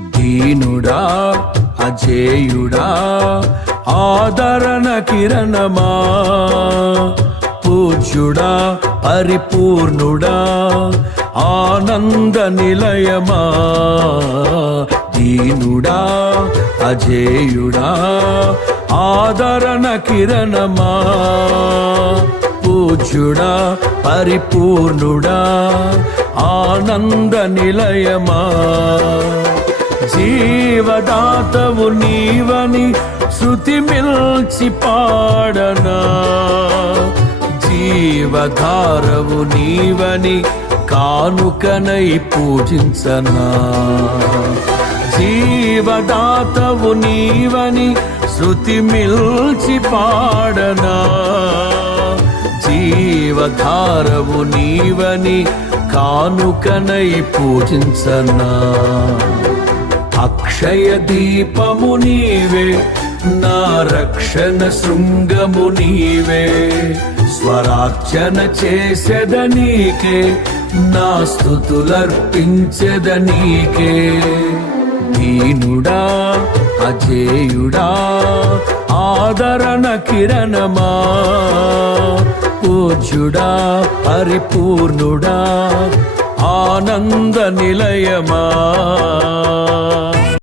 దీనుడా అజేయుడా ఆదరణ కిరణమా, పూజ్యుడా పరిపూర్ణుడా ఆనంద నిలయమా. దీనుడా అజేయుడా ఆదరణ కిరణమా, పూజ్యుడా పరిపూర్ణుడా ఆనంద నిలయమా. జీవదాతవు నీవని శృతి మిల్చి పాడనా, జీవధారవు నీవని కానుకనై పూజించనా. జీవదాతవు నీవని శృతి మిల్చి పాడనా, జీవధారవు నీవని కానుకనై పూజించనా. అక్షయ దీపము నీవే, నా రక్షణ శృంగము నీవే, స్వరార్చన చేసెద నీకే, నా స్తుతులర్పించెద నీకే. దీనుడా అజేయుడా ఆదరణ కిరణమా, పూజ్యుడా పరిపూర్ణుడా ఆనంద నిలయమా.